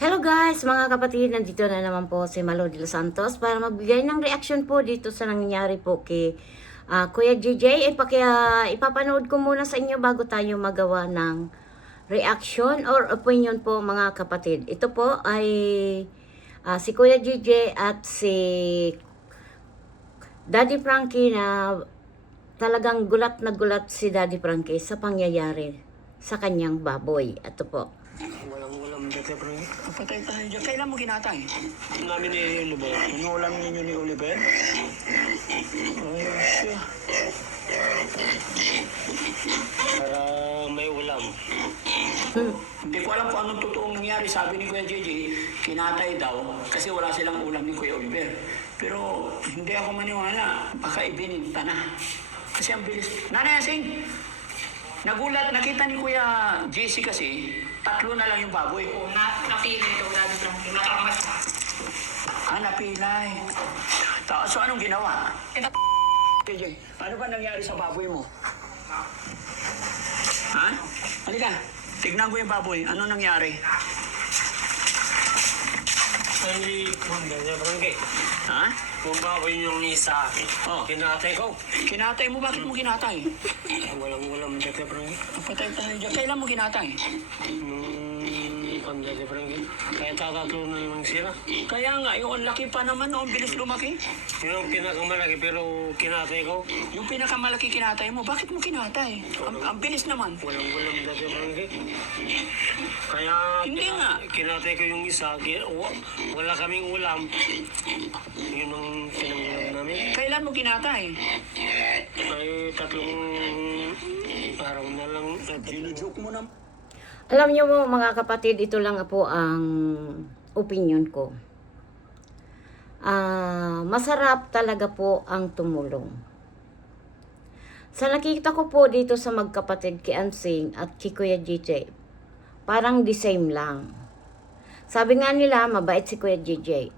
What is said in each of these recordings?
Hello guys, mga kapatid, nandito na naman po si Malo de los Santos para magbigay ng reaction po dito sa nangyari po kay Kuya JJ. Kaya ipapanood ko muna sa inyo bago tayo magawa ng reaction or opinion po mga kapatid. Ito po ay si Kuya JJ at si Daddy Frankie na talagang gulat na gulat si Daddy Frankie sa pangyayari sa kanyang baboy. Ito po. Walang dati, bro. Kapatay tayo dyan. Kailan mo ginatay? Namin ni Oliver. Inuulam ninyo ni Oliver? Ay, siya. Para may ulam. Hindi ko alam kung anong totoong nangyari. Sabi ni Kuya JJ, kinatay daw kasi wala silang ulam ni Kuya Oliver. Pero hindi ako maniwala. Baka ibininta na. Kasi ang bilis. Nanay Asing! Nagulat, nakita ni Kuya JC kasi, 3 na lang yung baboy. Napili daw dati lang. Matakas pa. Napilay. So anong ginawa? JJ, ano ba nangyari sa baboy mo? Ha? Halika, tignan ko yung baboy. Ano nangyari? Hindi kung ganyan, Frankie. Ha? Kung baboy yung isa, Oh. kinatay ko. Kinatay mo? Bakit mo kinatay? Walang ulam dati, Frankie. Kapatay tayo dyan. Kailan mo kinatay? Ang dati, Frankie. Kaya tatatlo na naman sila. Kaya nga, yung laki pa naman, no? Ang bilis lumaki. Yun ang pinakamalaki, pero kinatay ko. Yung pinakamalaki kinatay mo, bakit mo kinatay? Ang bilis naman. Walang ulam dati, Frankie. Kaya Hindi nga. kinatay ko yung isa. Wala kaming ulam. Yun ang pinangulam namin. Kailan mo kinatay? Ay, 3 araw na lang. Joke mo na. Alam niyo mo mga kapatid, ito lang po ang opinion ko. Masarap talaga po ang tumulong. Sa nakita ko po dito sa magkapatid kay Ansing at kay Kuya JJ, parang the same lang. Sabi nga nila, mabait si Kuya JJ.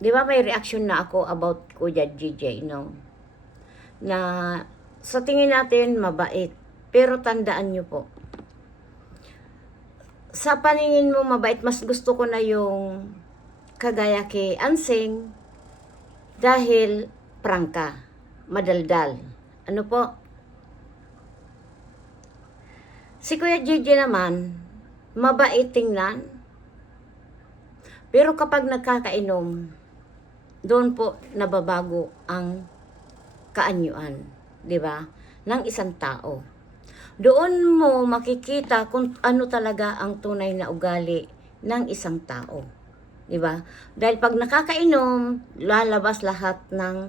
Di ba may reaction na ako about Kuya JJ, no? Na sa tingin natin, mabait. Pero tandaan nyo po, sa paningin mo mabait, mas gusto ko na yung kagaya kay Ansing dahil prangka, madaldal. Ano po? Si Kuya JJ naman, mabait tingnan. Pero kapag nagkakainom, doon po nababago ang kaanyuan, di ba? Ng isang tao. Doon mo makikita kung ano talaga ang tunay na ugali ng isang tao. Di ba? Dahil pag nakakainom, lalabas lahat ng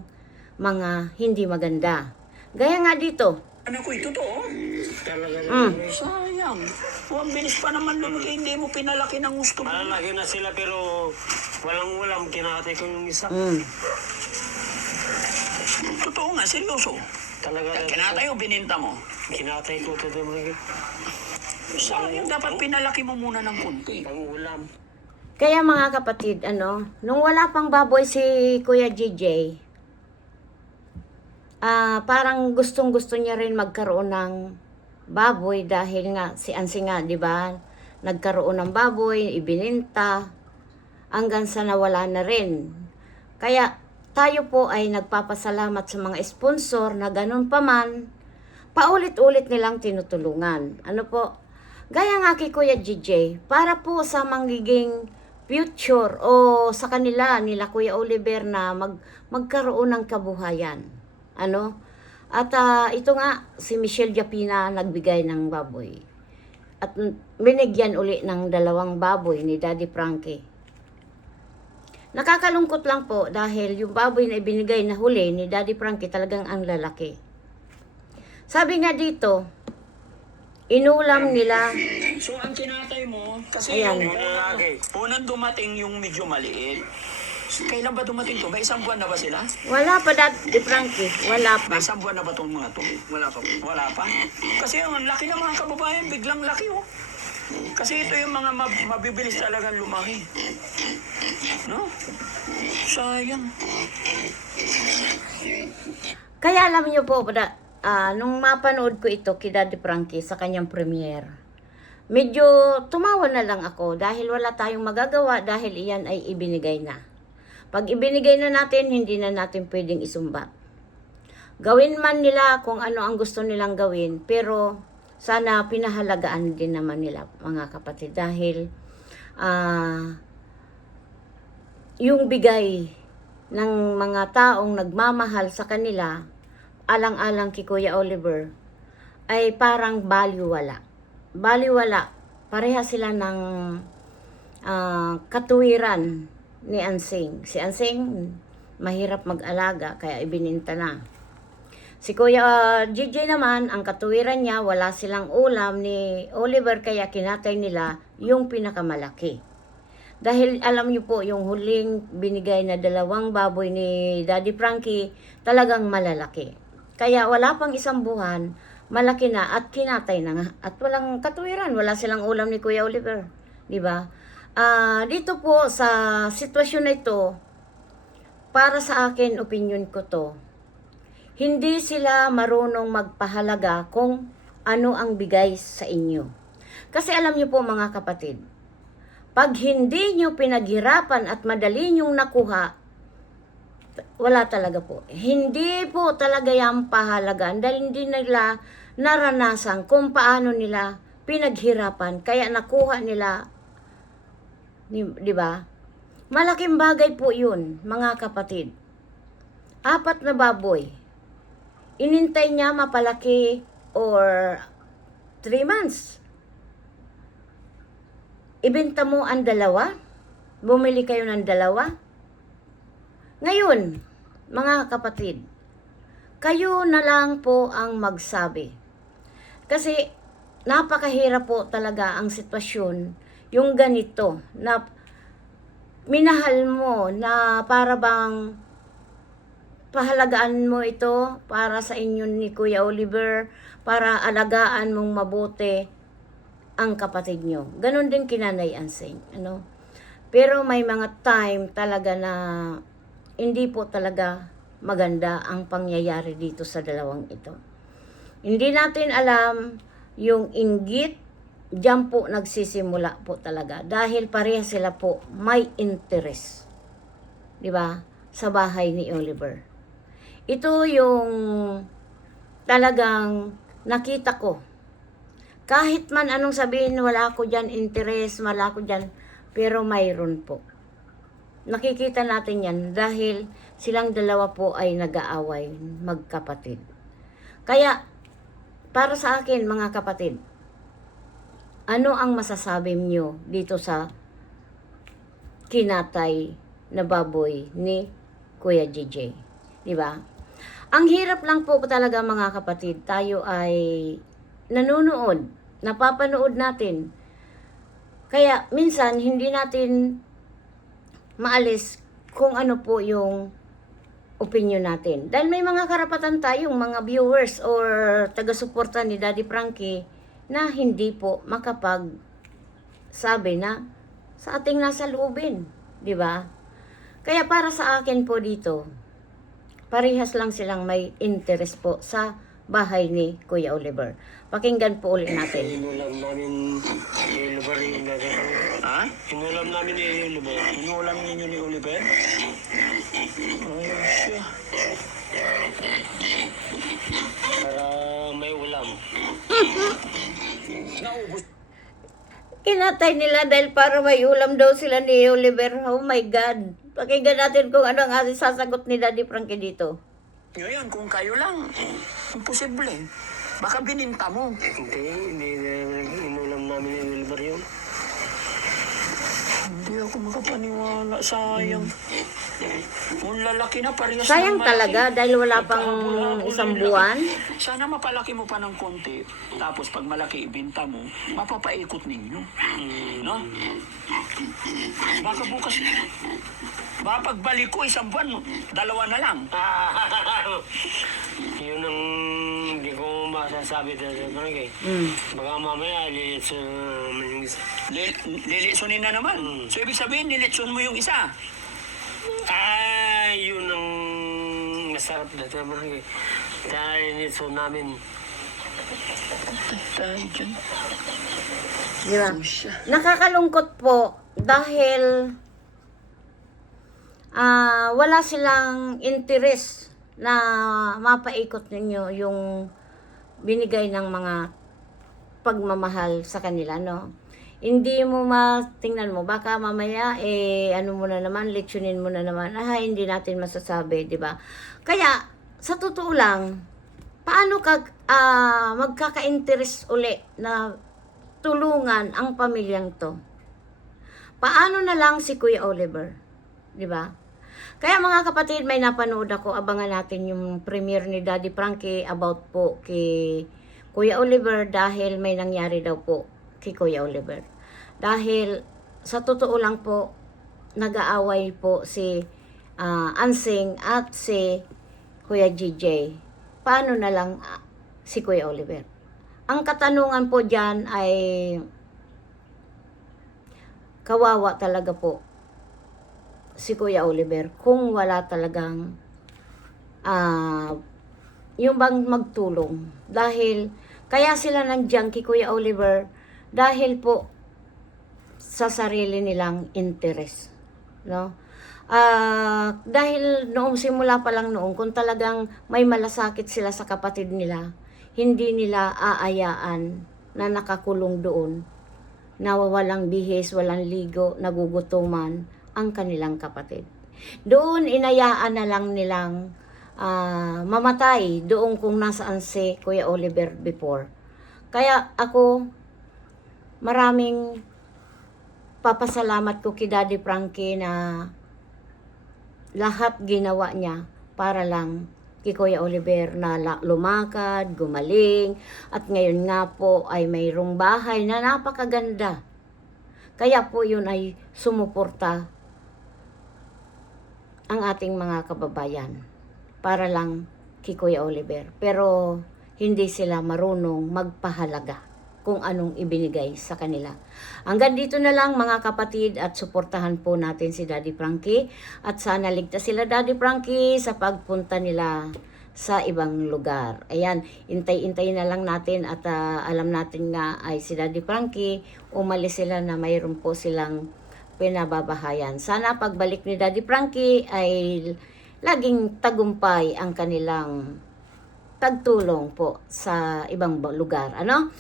mga hindi maganda. Gaya nga dito. Ano ko, ito to, oh. Talaga Sayang. Ang bilis pa naman lumaki. Hindi mo pinalaki ng gusto mo. malalaki na sila pero walang ulam. Kinatay ko yung isa. Totoo nga, seryoso. Talaga. Kinatay o bininta mo? Kinatay ko ito mga Sayang, dapat pinalaki mo muna ng kunti. pang ulam. Kaya mga kapatid, nung wala pang baboy si Kuya JJ, parang gustong-gusto niya rin magkaroon ng baboy dahil nga si Ansi nga, 'di ba? Nagkaroon ng baboy, ibininta hanggang sa nawala na rin. Kaya tayo po ay nagpapasalamat sa mga sponsor na ganun pa man, paulit-ulit nilang tinutulungan. Ano po? Gaya nga kay Kuya JJ, para po sa magiging future o sa kanila, nila Kuya Oliver na magkaroon ng kabuhayan. Ano? At ito nga, si Michelle Japina nagbigay ng baboy. At binigyan uli ng 2 baboy ni Daddy Frankie. Nakakalungkot lang po dahil yung baboy na ibinigay na huli ni Daddy Frankie talagang ang lalaki. Sabi nga dito, inulam nila. So, ang kinatay mo, kasi Ayan. yung unang dumating yung medyo maliit. Kailan ba dumating to? May 1 buwan na ba sila? Wala pa Daddy Frankie, wala pa. May 1 buwan na ba itong mga to? Wala pa. Wala pa? Kasi ang laki ng mga kababayan, biglang laki, oh. Kasi ito yung mga mabibilis talagang lumaki. No? Sayang. Kaya alam niyo po, nung mapanood ko ito kay Daddy Frankie sa kanyang premiere, medyo tumawa na lang ako dahil wala tayong magagawa dahil iyan ay ibinigay na. Pag ibinigay na natin, hindi na natin pwedeng isumbat. Gawin man nila kung ano ang gusto nilang gawin, pero sana pinahalagaan din naman nila, mga kapatid, dahil yung bigay ng mga taong nagmamahal sa kanila, alang-alang kay Kuya Oliver, ay parang baliwala. Baliwala. Pareha sila ng katuwiran ni Ansing. Si Ansing, mahirap mag-alaga, kaya ibininta na. Si Kuya GJ naman, ang katuwiran niya, wala silang ulam ni Oliver, kaya kinatay nila yung pinakamalaki. Dahil alam niyo po, yung huling binigay na 2 baboy ni Daddy Frankie, talagang malalaki. Kaya wala pang 1 buwan, malaki na at kinatay na nga. At walang katuwiran, wala silang ulam ni Kuya Oliver. Diba? Dito po sa sitwasyon na ito, para sa akin, opinion ko to, hindi sila marunong magpahalaga kung ano ang bigay sa inyo. Kasi alam niyo po mga kapatid, pag hindi nyo pinaghirapan at madali nyong nakuha, wala talaga po. Hindi po talaga yung pahalagaan dahil hindi nila naranasan kung paano nila pinaghirapan. Kaya nakuha nila, di ba? Malaking bagay po yun, mga kapatid. 4 na baboy. Inintay niya mapalaki or 3 months. Ibenta mo ang 2, bumili kayo ng 2. Ngayon, mga kapatid, kayo na lang po ang magsabi. Kasi napakahirap po talaga ang sitwasyon, yung ganito, na minahal mo, na para bang pahalagaan mo ito para sa inyo ni Kuya Oliver, para alagaan mong mabuti ang kapatid nyo. Ganon din kinanay Ansing, ano? Pero may mga time talaga na hindi po talaga maganda ang pangyayari dito sa 2 ito. Hindi natin alam yung inggit, diyan po nagsisimula po talaga. Dahil pareha sila po may interest. Di ba? Sa bahay ni Oliver. Ito yung talagang nakita ko. Kahit man anong sabihin, wala ako dyan interest, wala ako dyan, pero mayroon po. Nakikita natin yan dahil silang 2 po ay nag-aaway, magkapatid. Kaya, para sa akin mga kapatid, ano ang masasabi niyo dito sa kinatay na baboy ni Kuya JJ? Diba? Ang hirap lang po talaga mga kapatid, tayo ay nanonood, napapanood natin. Kaya minsan hindi natin maalis kung ano po yung opinion natin. Dahil may mga karapatan tayong mga viewers or taga-suporta ni Daddy Frankie na hindi po makapag sabi na sa ating nasa loobin, di ba? Kaya para sa akin po dito, parehas lang silang may interest po sa bahay ni Kuya Oliver. Pakinggan po ulit natin. Inulam namin ni Oliver yung dati. Ha? Inulam namin ni Oliver. Inuulam ninyo ni Oliver? Ayun siya. Para may ulam. Naubos. Kinatay nila dahil para may ulam daw sila ni Oliver. Oh my God. Pakinggan natin kung ano ang ating sasagot ni Daddy Frankie dito. Ngayon, kung kayo lang, imposible. Baka bininta mo. Hindi na inulam namin ni Oliver yun. Hindi ako makapaniwala. Sayang. Kung lalaki na parehas Sayang ng malaki. talaga dahil wala pang Nagkahabol-habol 1 nila. buwan. Sana mapalaki mo pa ng konti. Tapos pag malaki ibenta mo, mapapaikot ninyo. No? Baka bukas, baka pagbalik ko 1 buwan, 2 na lang. Yun ang hindi ko masasabi dahil Frankie. Baka mamaya lilitso naman yung isa. Lilitsunin na naman. So ibig sabihin, nilitsun mo yung isa. Yun ang masarap dito Frankie. Dahil lilitso namin. Tayo dyan. Di ba? Siya. Nakakalungkot po dahil wala silang interes na mapaikot ninyo yung binigay ng mga pagmamahal sa kanila, no? Hindi mo matingnan mo, baka mamaya, ano mo na naman, leksyonin mo na naman, hindi natin masasabi, di ba? Kaya, sa totoo lang, paano ka magkaka-interest uli na tulungan ang pamilyang to? Paano na lang si Kuya Oliver? Di ba? Kaya mga kapatid, may napanood ako, abangan natin yung premiere ni Daddy Frankie about po kay Kuya Oliver dahil may nangyari daw po kay Kuya Oliver. Dahil sa totoo lang po, nag-aaway po si Ansing at si Kuya GJ. Paano na lang si Kuya Oliver? Ang katanungan po dyan ay kawawa talaga po si Kuya Oliver kung wala talagang yung bang magtulong. Dahil kaya sila nandiyan kay Kuya Oliver dahil po sa sarili nilang interes, no? Dahil noong simula pa lang noon, kung talagang may malasakit sila sa kapatid nila, hindi nila aayaan na nakakulong doon, na walang bihis, walang ligo, nagugutuman ang kanilang kapatid. Doon inayaan na lang nilang mamatay doon kung nasaan si Kuya Oliver before. Kaya ako, maraming papasalamat ko kay Daddy Frankie na lahat ginawa niya para lang kay Kuya Oliver na lumakad, gumaling, at ngayon nga po ay mayroong bahay na napakaganda. Kaya po yun ay sumuporta ang ating mga kababayan para lang kay Kuya Oliver. Pero hindi sila marunong magpahalaga kung anong ibinigay sa kanila. Hanggang dito na lang mga kapatid, at suportahan po natin si Daddy Frankie at sana ligtas sila Daddy Frankie sa pagpunta nila sa ibang lugar. Ayan, intay-intay na lang natin at alam natin nga ay si Daddy Frankie, umalis sila na mayroon po silang pinababahayan. Sana pagbalik ni Daddy Frankie ay laging tagumpay ang kanilang tagtulong po sa ibang lugar. Ano?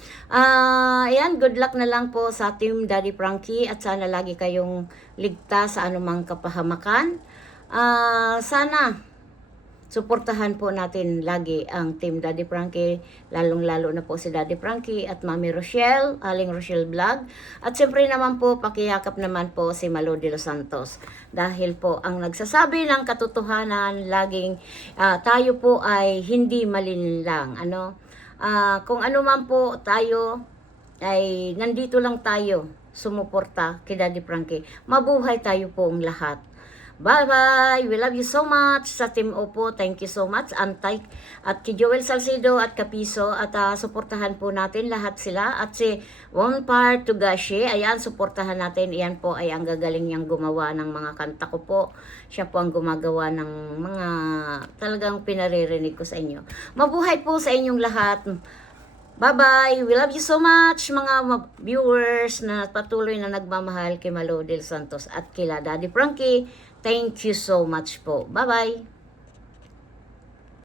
Ayan, good luck na lang po sa Team Daddy Frankie at sana lagi kayong ligtas sa anumang kapahamakan. Sana suportahan po natin lagi ang Team Daddy Frankie, lalong-lalo na po si Daddy Frankie at Mami Rochelle, Aling Rochelle Vlog. At siyempre naman po, pakiyakap naman po si Malo de los Santos. Dahil po, ang nagsasabi ng katotohanan, laging tayo po ay hindi malinlang. Ano? Kung ano man po tayo, ay nandito lang tayo sumuporta kay Daddy Frankie. Mabuhay tayo po ang lahat. Bye-bye! We love you so much sa Team Opo. Thank you so much. Antay at kay Joel Salcido at Kapiso. At suportahan po natin lahat sila. At si One Part Tugashi, ayan, suportahan natin. Iyan po ay ang gagaling niyang gumawa ng mga kanta ko po. Siya po ang gumagawa ng mga talagang pinaririnig ko sa inyo. Mabuhay po sa inyong lahat. Bye-bye! We love you so much mga viewers na patuloy na nagmamahal kay Malo del Santos at kila Daddy Frankie. Thank you so much po. Bye-bye!